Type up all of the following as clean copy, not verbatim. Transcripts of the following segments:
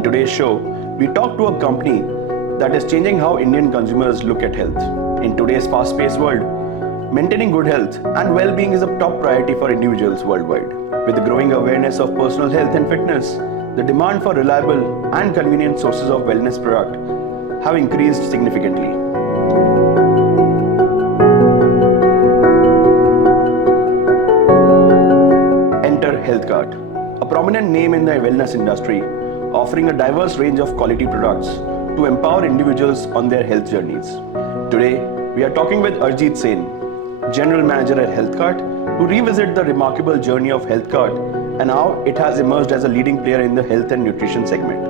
In today's show, we talk to a company that is changing how Indian consumers look at health. In today's fast-paced world, maintaining good health and well-being is a top priority for individuals worldwide. With the growing awareness of personal health and fitness, the demand for reliable and convenient sources of wellness products have increased significantly. Enter HealthKart, a prominent name in the wellness industry, offering a diverse range of quality products to empower individuals on their health journeys. Today, we are talking with Arijit Sen, General Manager at HealthKart, to revisit the remarkable journey of HealthKart and how it has emerged as a leading player in the health and nutrition segment.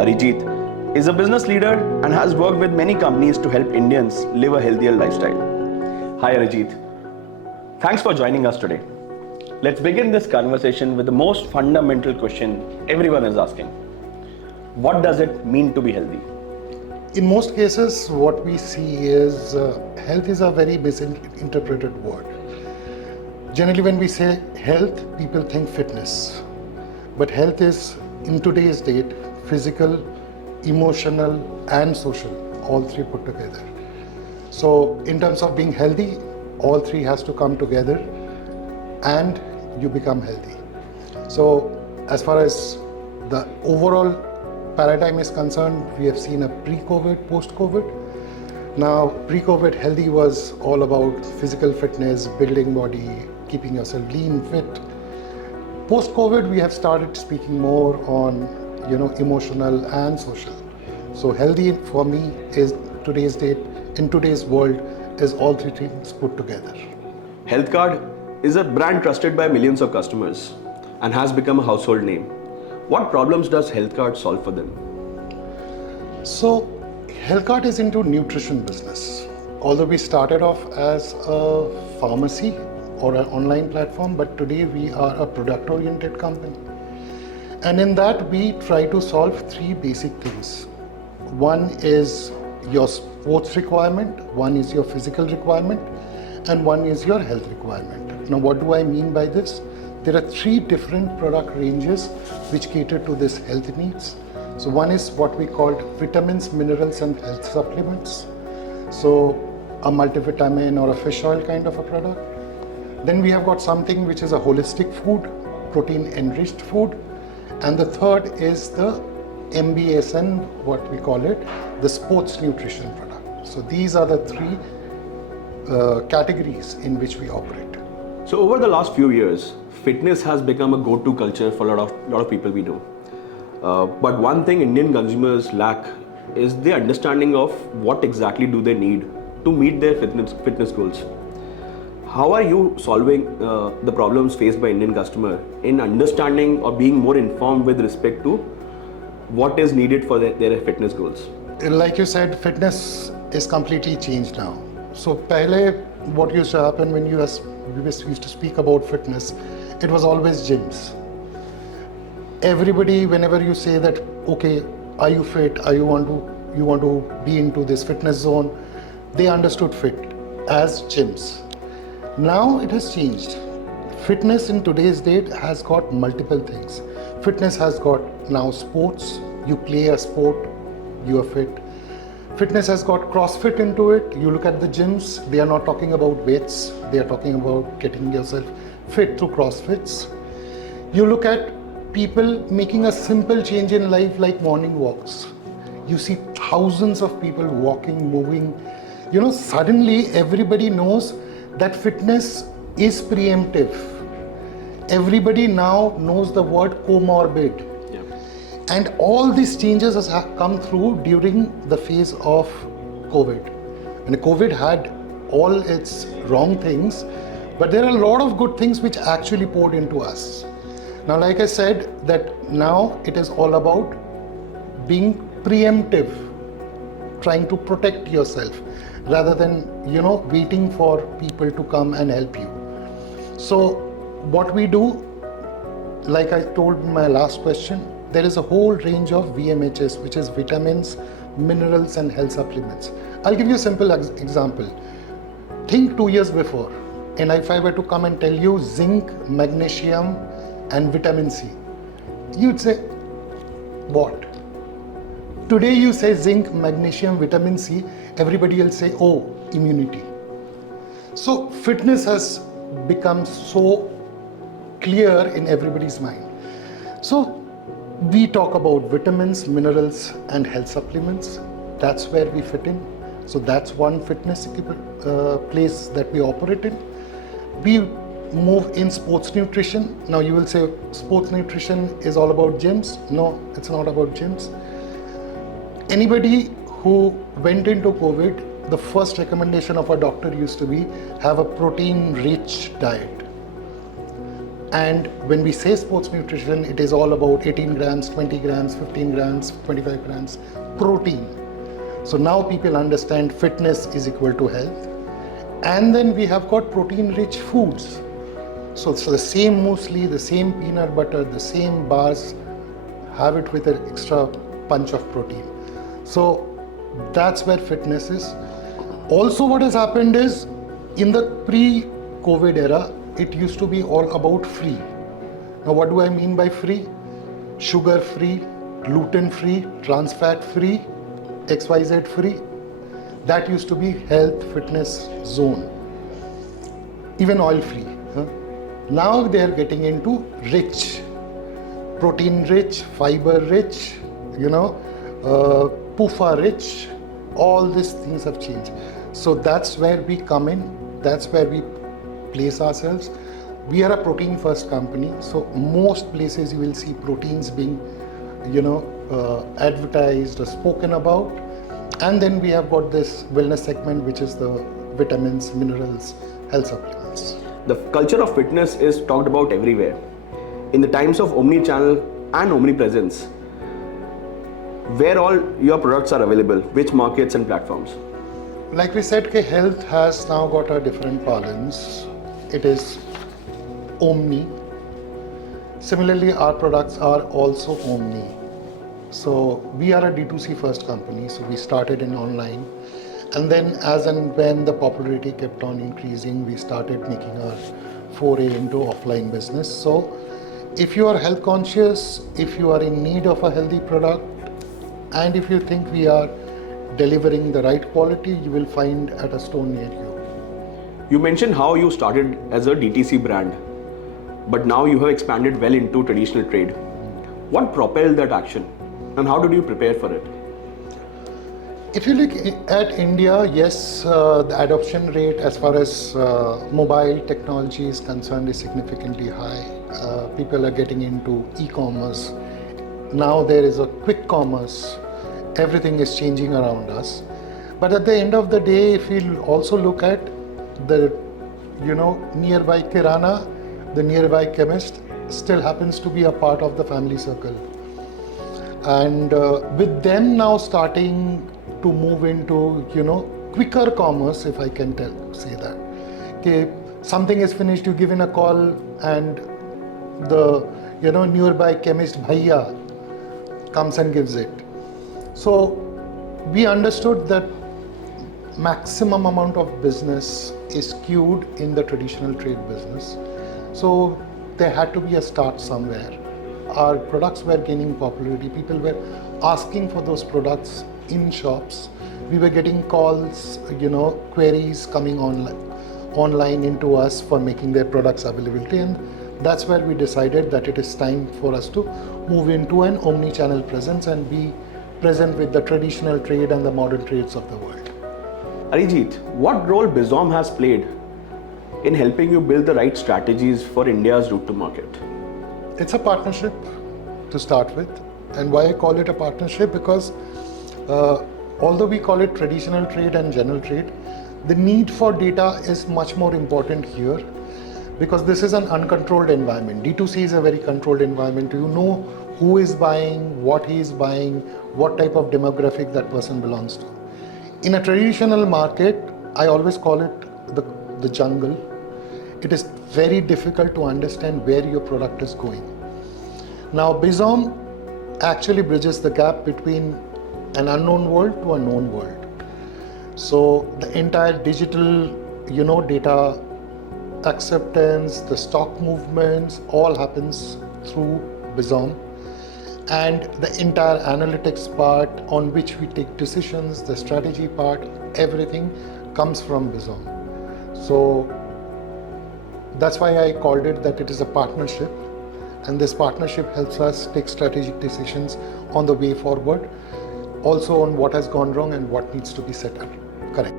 Arijit is a business leader and has worked with many companies to help Indians live a healthier lifestyle. Hi Arijit, thanks for joining us today. Let's begin this conversation with the most fundamental question everyone is asking. What does it mean to be healthy? In most cases, what we see is health is a very misinterpreted word. Generally, when we say health, people think fitness. But health is, in today's date, physical, emotional, and social, all three put together. So, in terms of being healthy, all three has to come together and you become healthy. So, as far as the overall paradigm is concerned, we have seen a pre-COVID, post-COVID. Now, pre-COVID, healthy was all about physical fitness, building body, keeping yourself lean, fit. Post-COVID, we have started speaking more on, emotional and social. So, healthy for me is today's date, in today's world, is all three things put together. HealthKart is a brand trusted by millions of customers and has become a household name. What problems does HealthKart solve for them? So, HealthKart is into nutrition business. Although we started off as a pharmacy or an online platform, but today we are a product-oriented company. And in that, we try to solve three basic things. One is your sports requirement, one is your physical requirement, and one is your health requirement. Now, what do I mean by this? There are three different product ranges which cater to this health needs. So one is what we call vitamins, minerals, and health supplements. So a multivitamin or a fish oil kind of a product. Then we have got something which is a holistic food, protein enriched food. And the third is the MBSN, what we call it, the sports nutrition product. So these are the three categories in which we operate. So over the last few years, fitness has become a go-to culture for a lot of people we know. But one thing Indian consumers lack is the understanding of what exactly do they need to meet their fitness goals. How are you solving the problems faced by Indian customer in understanding or being more informed with respect to what is needed for their fitness goals? Like you said, fitness is completely changed now. So pehle, what used to happen when we used to speak about fitness, it was always gyms. Everybody, whenever you say that, okay, are you fit? Are you want to be into this fitness zone? They understood fit as gyms. Now it has changed. Fitness in today's date has got multiple things. Fitness has got now sports. You play a sport, you are fit. Fitness has got CrossFit into it. You look at the gyms, they are not talking about weights. They are talking about getting yourself fit through CrossFits. You look at people making a simple change in life like morning walks. You see thousands of people walking, moving. Suddenly everybody knows that fitness is preemptive. Everybody now knows the word comorbid. And all these changes have come through during the phase of COVID. And COVID had all its wrong things, but there are a lot of good things which actually poured into us. Now, like I said, that now it is all about being preemptive, trying to protect yourself rather than, waiting for people to come and help you. So what we do, like I told in my last question, there is a whole range of VMHs, which is vitamins, minerals, and health supplements. I'll give you a simple example. Think 2 years before, and if I were to come and tell you zinc, magnesium, and vitamin C, you'd say, What? Today you say zinc, magnesium, vitamin C, everybody will say, oh, immunity. So fitness has become so clear in everybody's mind. So we talk about vitamins, minerals, and health supplements. That's where we fit in. So that's one fitness place that we operate in. We move in sports nutrition. Now you will say sports nutrition is all about gyms. No, it's not about gyms. Anybody who went into COVID, the first recommendation of a doctor used to be have a protein-rich diet. And when we say sports nutrition, it is all about 18 grams, 20 grams, 15 grams, 25 grams protein. So now people understand fitness is equal to health. And then we have got protein-rich foods. So the same muesli, the same peanut butter, the same bars, have it with an extra punch of protein. So that's where fitness is. Also what has happened is, in the pre-COVID era, it used to be all about free. Now what do I mean by free? Sugar free, gluten free, trans fat free, XYZ free. That used to be health fitness zone. Even oil free. Now they are getting into rich, protein rich, fiber rich, PUFA rich. All these things have changed. So that's where we come in. That's where we place ourselves. We are a protein first company. So most places you will see proteins being, advertised or spoken about. And then we have got this wellness segment, which is the vitamins, minerals, health supplements. The culture of fitness is talked about everywhere. In the times of omni-channel and omnipresence, where all your products are available, which markets and platforms? Like we said, health has now got a different balance. It is omni. Similarly, our products are also omni. So we are a D2C first company. So we started in online. And then as and when the popularity kept on increasing, we started making our foray into offline business. So if you are health conscious, if you are in need of a healthy product, and if you think we are delivering the right quality, you will find at a store near you. You mentioned how you started as a DTC brand, but now you have expanded well into traditional trade. What propelled that action, and how did you prepare for it? If you look at India, yes, the adoption rate as far as mobile technology is concerned is significantly high. People are getting into e-commerce. Now there is a quick commerce. Everything is changing around us. But at the end of the day, if you also look at the, nearby kirana, the nearby chemist still happens to be a part of the family circle. And with them now starting to move into, quicker commerce, if I can say that. Okay, something is finished, you give in a call, and the, nearby chemist bhaiya comes and gives it. So we understood that maximum amount of business is skewed in the traditional trade business. So there had to be a start somewhere. Our products were gaining popularity. People were asking for those products in shops. We were getting calls, queries coming online into us for making their products availability. And that's where we decided that it is time for us to move into an omni-channel presence and be present with the traditional trade and the modern trades of the world. Arijit, what role Bizom has played in helping you build the right strategies for India's route to market? It's a partnership to start with. And why I call it a partnership? Because although we call it traditional trade and general trade, the need for data is much more important here, because this is an uncontrolled environment. D2C is a very controlled environment. You know who is buying, what he is buying, what type of demographic that person belongs to. In a traditional market, I always call it the jungle. It is very difficult to understand where your product is going. Now, Bizom actually bridges the gap between an unknown world to a known world. So the entire digital, data acceptance, the stock movements, all happens through Bizom. and the entire analytics part on which we take decisions, the strategy part, everything comes from Bizom. So that's why I called it that it is a partnership, and this partnership helps us take strategic decisions on the way forward, also on what has gone wrong and what needs to be set up correct.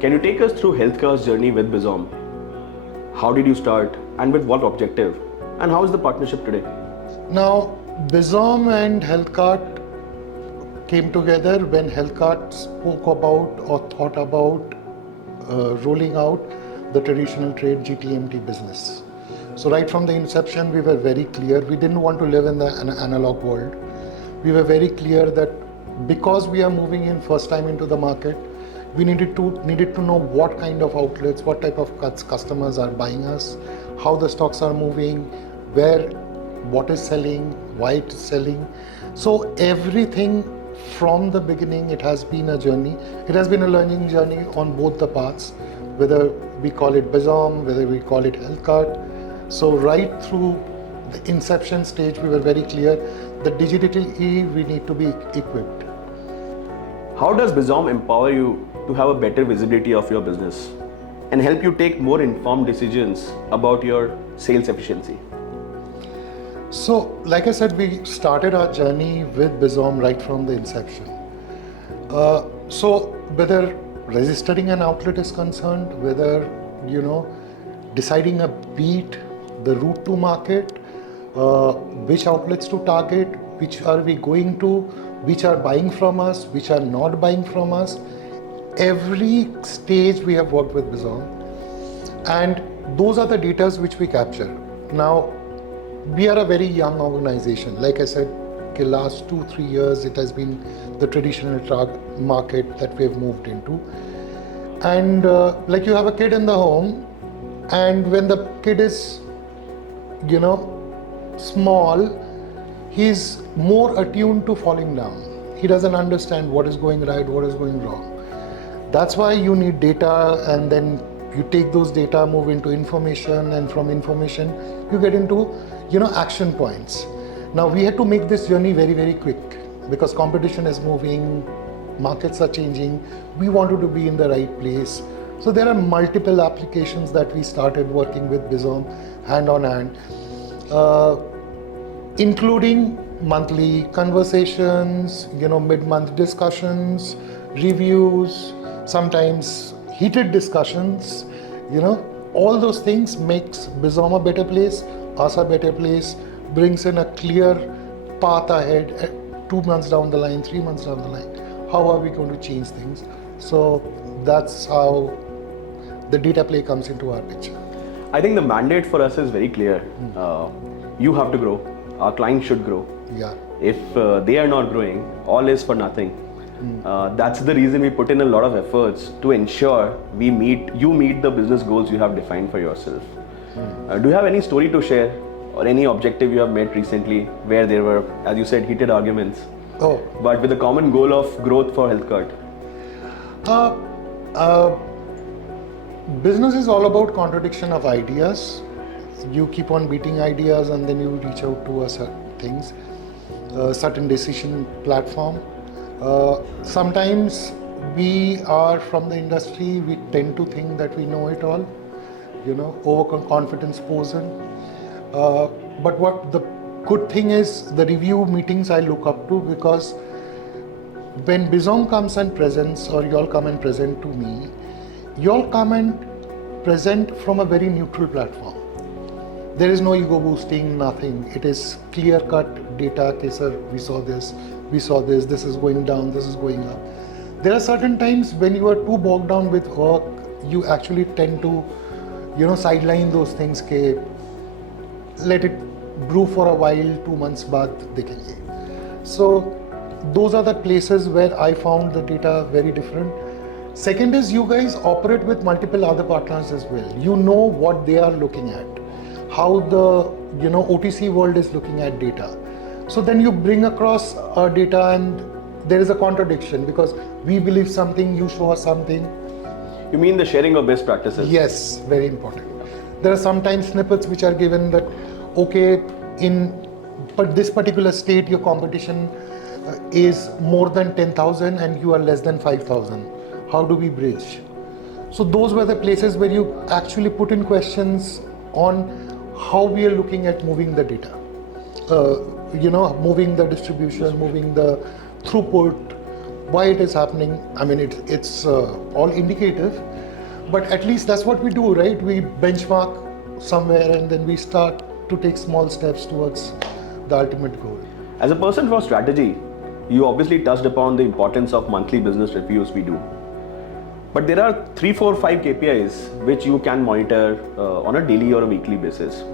Can you take us through HealthKart's journey with Bizom? How did you start and with what objective? And how is the partnership today? Now, Bizom and HealthKart came together when HealthKart spoke about or thought about rolling out the traditional trade GTMT business. So right from the inception, we were very clear. We didn't want to live in an analog world. We were very clear that because we are moving in first time into the market, we needed to know what kind of outlets, what type of customers are buying us, how the stocks are moving, what is selling, why it is selling. So everything from the beginning, it has been a journey. It has been a learning journey on both the paths, whether we call it Bizom, whether we call it HealthKart. So right through the inception stage, we were very clear that digitally we need to be equipped. How does Bizom empower you to have a better visibility of your business and help you take more informed decisions about your sales efficiency? So, like I said, we started our journey with Bizom right from the inception. So, whether registering an outlet is concerned, whether, deciding a beat, the route to market, which outlets to target, which are we going to, which are buying from us, which are not buying from us. Every stage we have worked with Bizom, and those are the data which we capture. Now, we are a very young organization. Like I said, the last 2-3 years, it has been the traditional market that we have moved into. And like you have a kid in the home, and when the kid is, small, he's more attuned to falling down. He doesn't understand what is going right, what is going wrong. That's why you need data, and then you take those data, move into information, and from information, you get into, action points. Now, we had to make this journey very, very quick because competition is moving, markets are changing. We wanted to be in the right place. So there are multiple applications that we started working with Bizom hand on hand, including monthly conversations, mid-month discussions, reviews, sometimes heated discussions. All those things makes Bizom a better place, us a better place, brings in a clear path ahead, 2 months down the line, 3 months down the line. How are we going to change things? So that's how the data play comes into our picture. I think the mandate for us is very clear. You have to grow. Our clients should grow. Yeah. If they are not growing, all is for nothing. That's the reason we put in a lot of efforts to ensure you meet the business goals you have defined for yourself. Do you have any story to share or any objective you have met recently where there were, as you said, heated arguments, but with a common goal of growth for HealthKart? Business is all about contradiction of ideas. You keep on beating ideas and then you reach out to a certain decision platform. Sometimes we are from the industry, we tend to think that we know it all, overconfidence poison. But what the good thing is, the review meetings I look up to, because when Bizom comes and presents, or you all come and present to me, you all come and present from a very neutral platform. There is no ego boosting, nothing. It is clear-cut data. Okay, sir, we saw this, this is going down, this is going up. There are certain times when you are too bogged down with work, you actually tend to, sideline those things, ke, let it brew for a while, 2 months baad dekhenge. So those are the places where I found the data very different. Second is, you guys operate with multiple other partners as well. You know what they are looking at, how the OTC world is looking at data. So then you bring across our data and there is a contradiction because we believe something, you show us something. You mean the sharing of best practices? Yes, very important. There are sometimes snippets which are given that, okay, in but this particular state, your competition is more than 10,000 and you are less than 5,000. How do we bridge? So those were the places where you actually put in questions on how we are looking at moving the data. Moving the distribution, moving the throughput, why it is happening. I mean, it's all indicative, but at least that's what we do, right? We benchmark somewhere and then we start to take small steps towards the ultimate goal. As a person for strategy, you obviously touched upon the importance of monthly business reviews we do. But there are 3, 4, 5 KPIs which you can monitor on a daily or a weekly basis.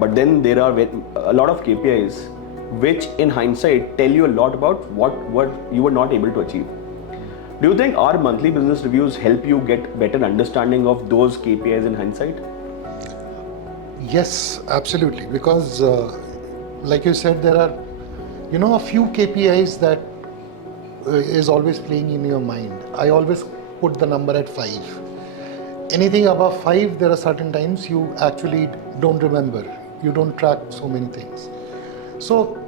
But then there are a lot of KPIs which in hindsight tell you a lot about what you were not able to achieve. Do you think our monthly business reviews help you get better understanding of those KPIs in hindsight? Yes, absolutely. Because like you said, there are, a few KPIs that is always playing in your mind. I always put the number at 5. Anything above 5, there are certain times you actually don't remember. You don't track so many things. So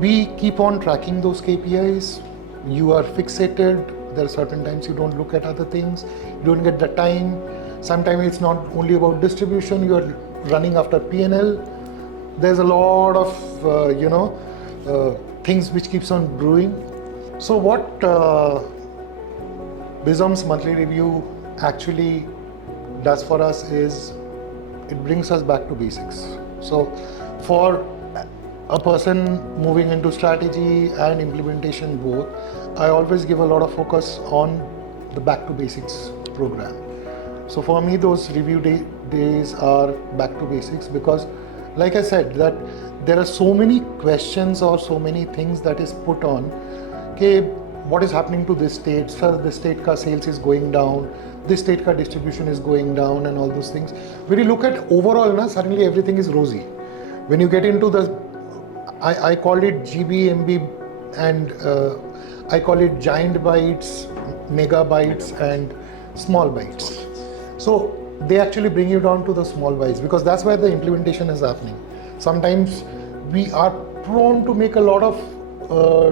we keep on tracking those KPIs. You are fixated. There are certain times you don't look at other things. You don't get the time. Sometimes it's not only about distribution. You are running after P&L. There's a lot of things which keeps on brewing. So what Bizom's monthly review actually does for us is it brings us back to basics. So for a person moving into strategy and implementation both, I always give a lot of focus on the back to basics program. So for me, those review days are back to basics because, like I said, that there are so many questions or so many things that is put on. Okay, what is happening to this state? Sir, this state ka sales is going down. This state ka distribution is going down, and all those things. When you look at overall, suddenly everything is rosy. When you get into the, I call it GB, MB, and I call it giant bites, mega bites, and small bites. So they actually bring you down to the small bites because that's where the implementation is happening. Sometimes we are prone to make a lot of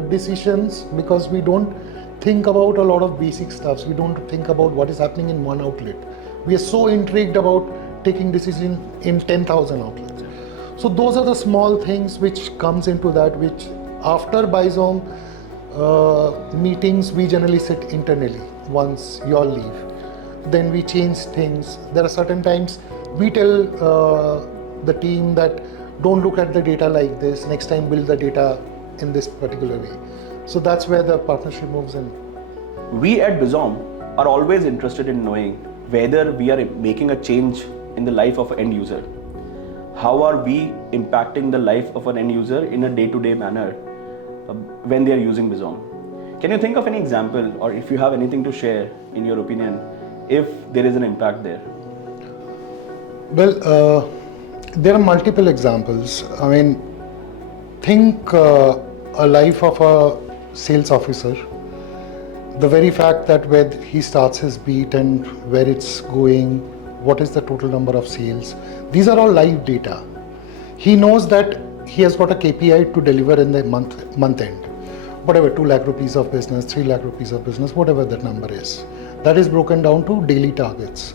decisions because we don't think about a lot of basic stuffs. We don't think about what is happening in one outlet. We are so intrigued about taking decision in 10,000 outlets. So those are the small things which comes into that, which after Bizom meetings, we generally sit internally once you all leave. Then we change things. There are certain times we tell the team that don't look at the data like this, next time build the data in this particular way. So that's where the partnership moves in. We at Bizom are always interested in knowing whether we are making a change in the life of an end user. How are we impacting the life of an end user in a day-to-day manner when they are using Bizom? Can you think of any example, or if you have anything to share in your opinion, if there is an impact there? Well, there are multiple examples. I mean, think a life of a sales officer. The very fact that where he starts his beat and where it's going, what is the total number of sales, these are all live data. He knows that he has got a KPI to deliver in the month end. Whatever, 2 lakh rupees of business, 3 lakh rupees of business, whatever that number is. That is broken down to daily targets.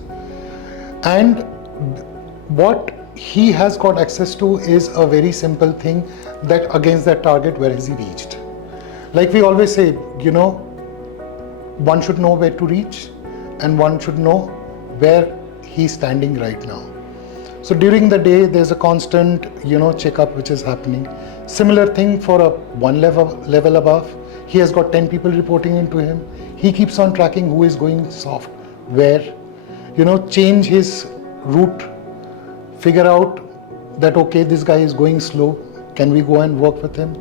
And what he has got access to is a very simple thing, that against that target, where has he reached? Like we always say, one should know where to reach and one should know where he's standing right now. So during the day, there's a constant, checkup which is happening. Similar thing for a one level above. He has got 10 people reporting into him. He keeps on tracking who is going soft, where, change his route, figure out that, okay, this guy is going slow. Can we go and work with him?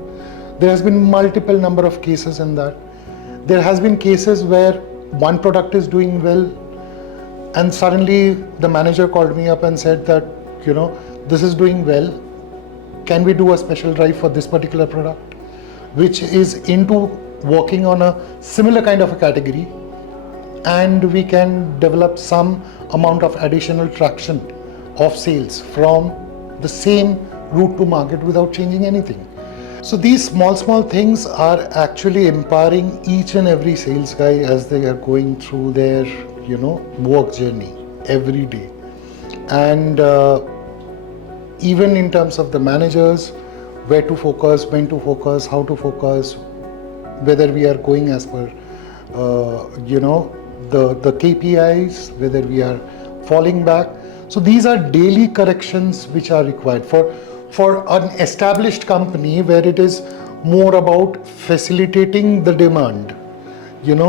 There has been multiple number of cases in that. There has been cases where one product is doing well, and suddenly the manager called me up and said that, this is doing well. Can we do a special drive for this particular product, which is into working on a similar kind of a category, and we can develop some amount of additional traction of sales from the same route to market without changing anything. So these small things are actually empowering each and every sales guy as they are going through their, work journey every day. And even in terms of the managers, where to focus, when to focus, how to focus, whether we are going as per, the KPIs, whether we are falling back. So these are daily corrections which are required for an established company where it is more about facilitating the demand.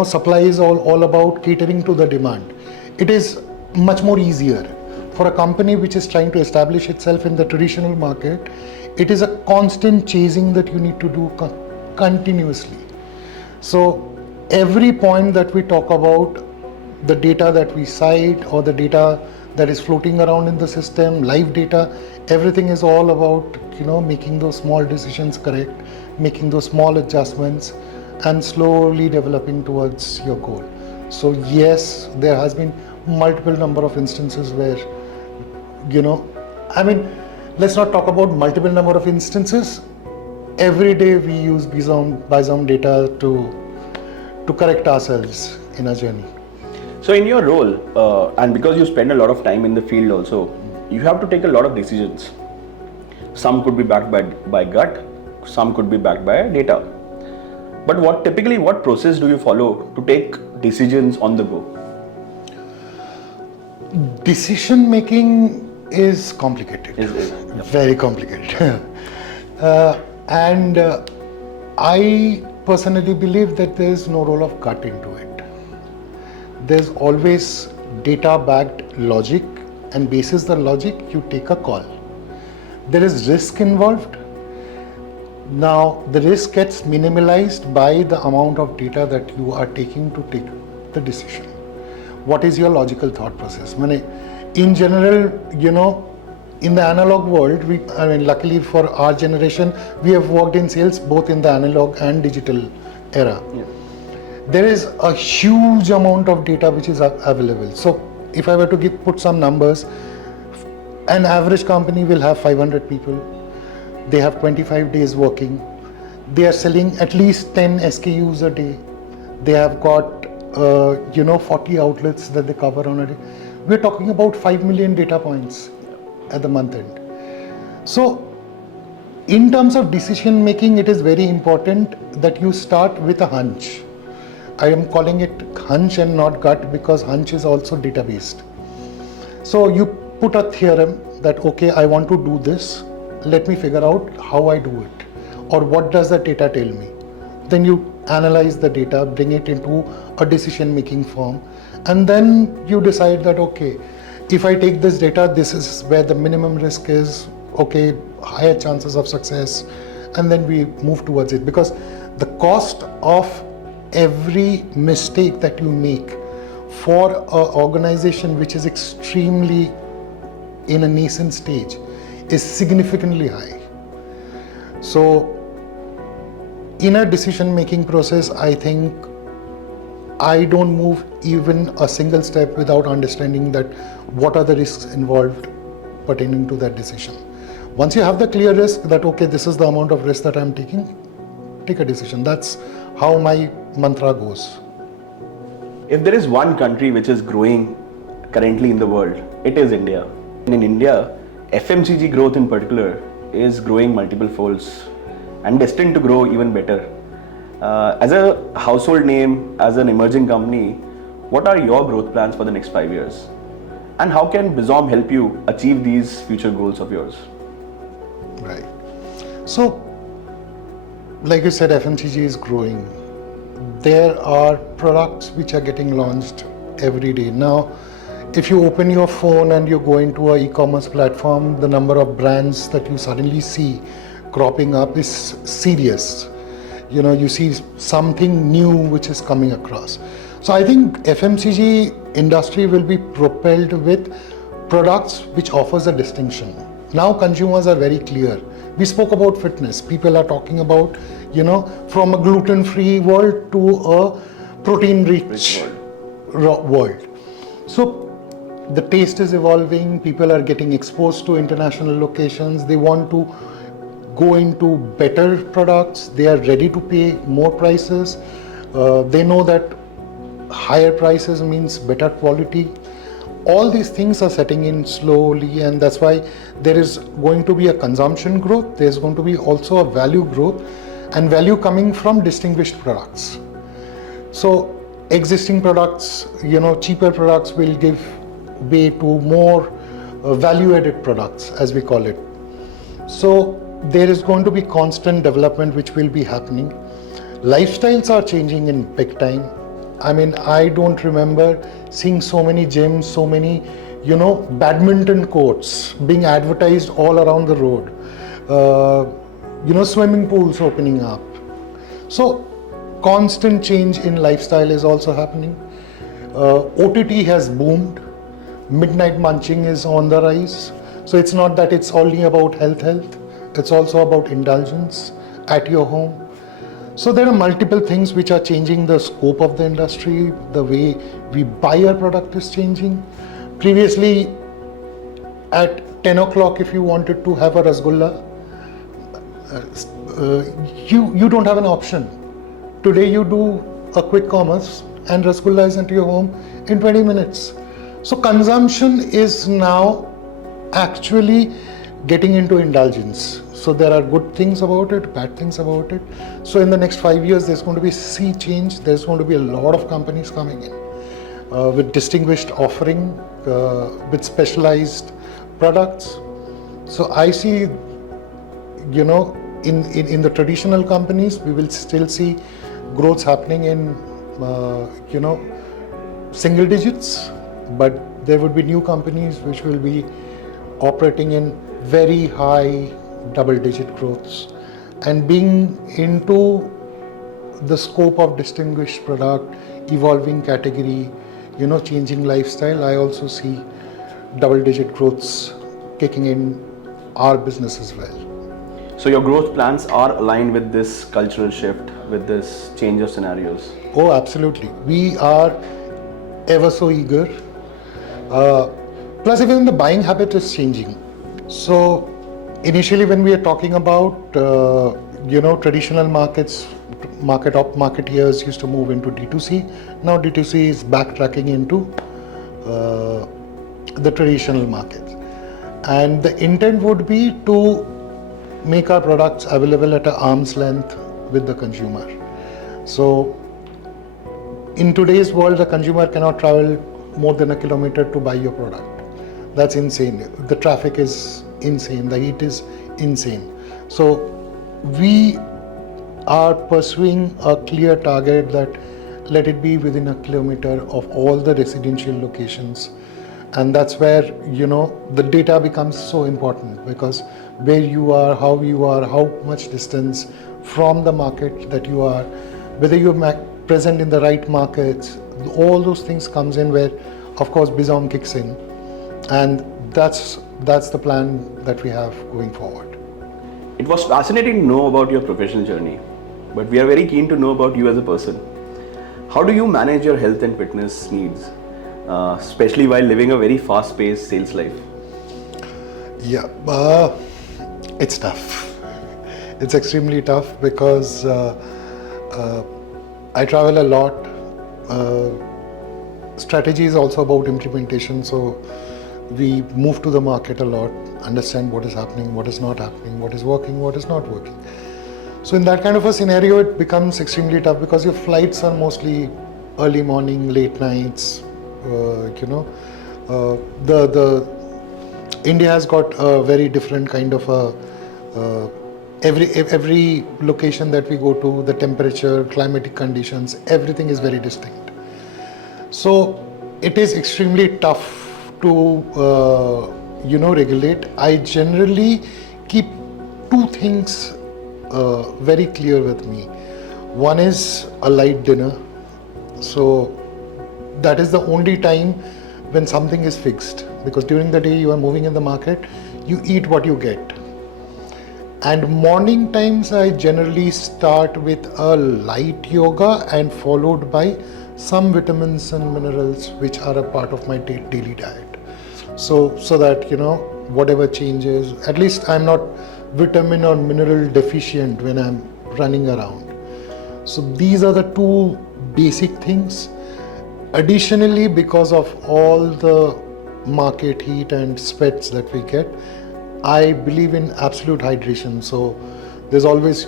Supply is all about catering to the demand. It is much more easier. For a company which is trying to establish itself in the traditional market, it is a constant chasing that you need to do continuously. So every point that we talk about, the data that we cite or the data that is floating around in the system, live data, everything is all about, making those small decisions correct, making those small adjustments and slowly developing towards your goal. So yes, there has been multiple number of instances where, let's not talk about multiple number of instances. Every day we use Bizom data to correct ourselves in our journey. So in your role, and because you spend a lot of time in the field also, you have to take a lot of decisions. Some could be backed by gut, some could be backed by data. But what process do you follow to take decisions on the go? Decision making is complicated. Very complicated. And I personally believe that there is no role of gut into it. There's always data-backed logic, and basis the logic, you take a call. There is risk involved. Now, the risk gets minimalized by the amount of data that you are taking to take the decision. What is your logical thought process? In general, in the analog world, luckily for our generation, we have worked in sales both in the analog and digital era. Yeah. There is a huge amount of data which is available. So if I were to put some numbers, an average company will have 500 people. They have 25 days working. They are selling at least 10 SKUs a day. They have got 40 outlets that they cover on a day. We're talking about 5 million data points at the month end. So in terms of decision making, it is very important that you start with a hunch. I am calling it hunch and not gut because hunch is also data based. So you put a theorem that, okay, I want to do this. Let me figure out how I do it, or what does the data tell me. Then you analyze the data, bring it into a decision making form, and then you decide that, okay, if I take this data, this is where the minimum risk is, okay, higher chances of success, and then we move towards it. Because the cost of every mistake that you make for an organization which is extremely in a nascent stage is significantly high. So in a decision making process, I think I don't move even a single step without understanding that what are the risks involved pertaining to that decision. Once you have the clear risk that, okay, this is the amount of risk that I'm taking, take a decision. That's how my mantra goes. If there is one country which is growing currently in the world, it is India. And in India, FMCG growth in particular is growing multiple folds and destined to grow even better. As a household name, as an emerging company, what are your growth plans for the next 5 years? And how can Bizom help you achieve these future goals of yours? Right. So, like you said, FMCG is growing. There are products which are getting launched every day. Now, if you open your phone and you go into an e-commerce platform, the number of brands that you suddenly see cropping up is serious. You see something new which is coming across. So I think FMCG industry will be propelled with products which offers a distinction. Now consumers are very clear. We spoke about fitness. People are talking about, from a gluten-free world to a protein-rich world. So The taste is evolving, people are getting exposed to international locations, they want to go into better products, they are ready to pay more prices. They know that higher prices means better quality. All these things are setting in slowly, and that's why there is going to be a consumption growth, there's going to be also a value growth, and value coming from distinguished products. So existing products, cheaper products will give way to more value-added products, as we call it. So there is going to be constant development which will be happening. Lifestyles are changing in big time. I mean, I don't remember seeing so many gyms, so many, badminton courts being advertised all around the road. Swimming pools opening up. So constant change in lifestyle is also happening. OTT has boomed. Midnight munching is on the rise. So it's not that it's only about health. It's also about indulgence at your home. So there are multiple things which are changing the scope of the industry. The way we buy our product is changing. Previously, at 10 o'clock, if you wanted to have a rasgulla, you don't have an option. Today you do a quick commerce and rasgulla is into your home in 20 minutes. So consumption is now actually getting into indulgence. So there are good things about it, bad things about it. So in the next 5 years, there's going to be sea change. There's going to be a lot of companies coming in with distinguished offering, with specialized products. So I see, in the traditional companies, we will still see growth happening in, single digits, but there would be new companies which will be operating in very high double-digit growths. And being into the scope of distinguished product, evolving category, changing lifestyle, I also see double-digit growths kicking in our business as well. So your growth plans are aligned with this cultural shift, with this change of scenarios? Oh, absolutely. We are ever so eager. Plus, even the buying habit is changing. So initially when we are talking about, traditional markets, marketeers used to move into D2C. Now D2C is backtracking into the traditional markets. And the intent would be to make our products available at an arm's length with the consumer. So in today's world, the consumer cannot travel more than a kilometer to buy your product. That's insane. The traffic is insane. The heat is insane. So we are pursuing a clear target that let it be within a kilometer of all the residential locations. And that's where, the data becomes so important, because where you are, how much distance from the market that you are, whether you're present in the right markets, all those things comes in where, of course, Bizom kicks in. And that's the plan that we have going forward. It was fascinating to know about your professional journey, but we are very keen to know about you as a person. How do you manage your health and fitness needs, especially while living a very fast-paced sales life? Yeah, it's tough. It's extremely tough because I travel a lot. Strategy is also about implementation. So we move to the market a lot, understand what is happening, what is not happening, what is working, what is not working. So in that kind of a scenario, it becomes extremely tough because your flights are mostly early morning, late nights. India has got a very different kind of every location that we go to, the temperature, climatic conditions, everything is very distinct. So it is extremely tough to regulate. I generally keep two things very clear with me. One is a light dinner. So that is the only time when something is fixed, because during the day you are moving in the market, you eat what you get. And morning times I generally start with a light yoga and followed by some vitamins and minerals which are a part of my daily diet. so that whatever changes, at least I'm not vitamin or mineral deficient when I'm running around. So these are the two basic things. Additionally, because of all the market heat and sweats that we get, I believe in absolute hydration. So there's always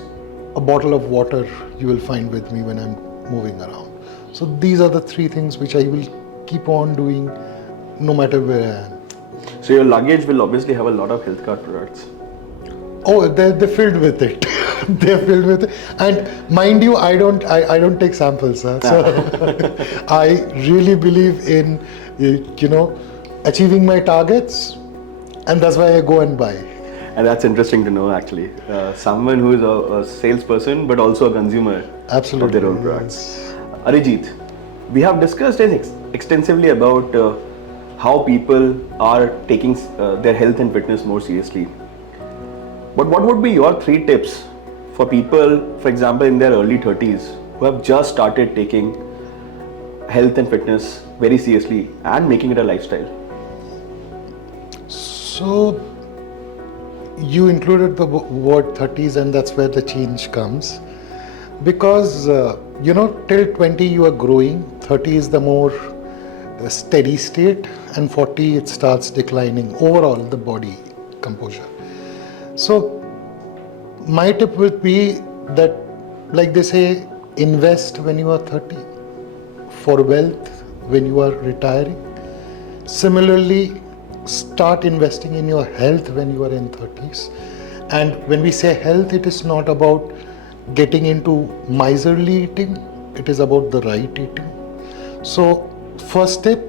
a bottle of water you will find with me when I'm moving around. So these are the three things which I will keep on doing no matter where I am. So your luggage will obviously have a lot of HealthKart products. Oh, they're filled with it. They're filled with it. And mind you, I don't take samples. Huh? So I really believe in achieving my targets, and that's why I go and buy. And that's interesting to know, actually. Someone who is a salesperson but also a consumer Absolutely. of their own products. Arijit, we have discussed extensively about how people are taking their health and fitness more seriously. But what would be your 3 tips for people, for example, in their early 30s who have just started taking health and fitness very seriously and making it a lifestyle? So you included the word 30s, and that's where the change comes. Because till 20 you are growing, 30 is the more steady state, and 40 it starts declining overall the body composure. So my tip would be that, like they say, invest when you are 30 for wealth when you are retiring. Similarly, start investing in your health when you are in 30s. And when we say health, it is not about getting into miserly eating, it is about the right eating. So first step,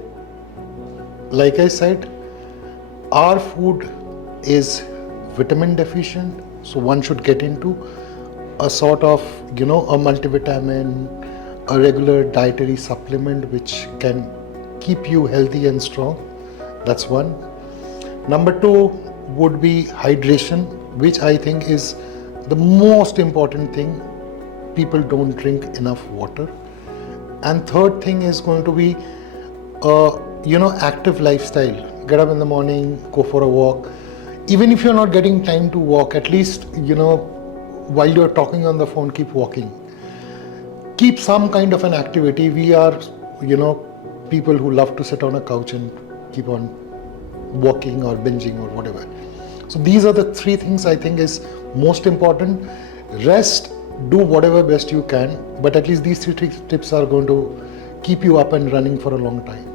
like I said, our food is vitamin deficient, so one should get into a sort of a multivitamin, a regular dietary supplement which can keep you healthy and strong. That's one. Number 2 would be hydration, which I think is the most important thing. People don't drink enough water. And third thing is going to be active lifestyle. Get up in the morning, go for a walk. Even if you're not getting time to walk, at least while you're talking on the phone, keep walking. Keep some kind of an activity. We are people who love to sit on a couch and keep on walking or binging or whatever. So these are the 3 things I think is most important. Rest, do whatever best you can, but at least these 3 tips are going to keep you up and running for a long time.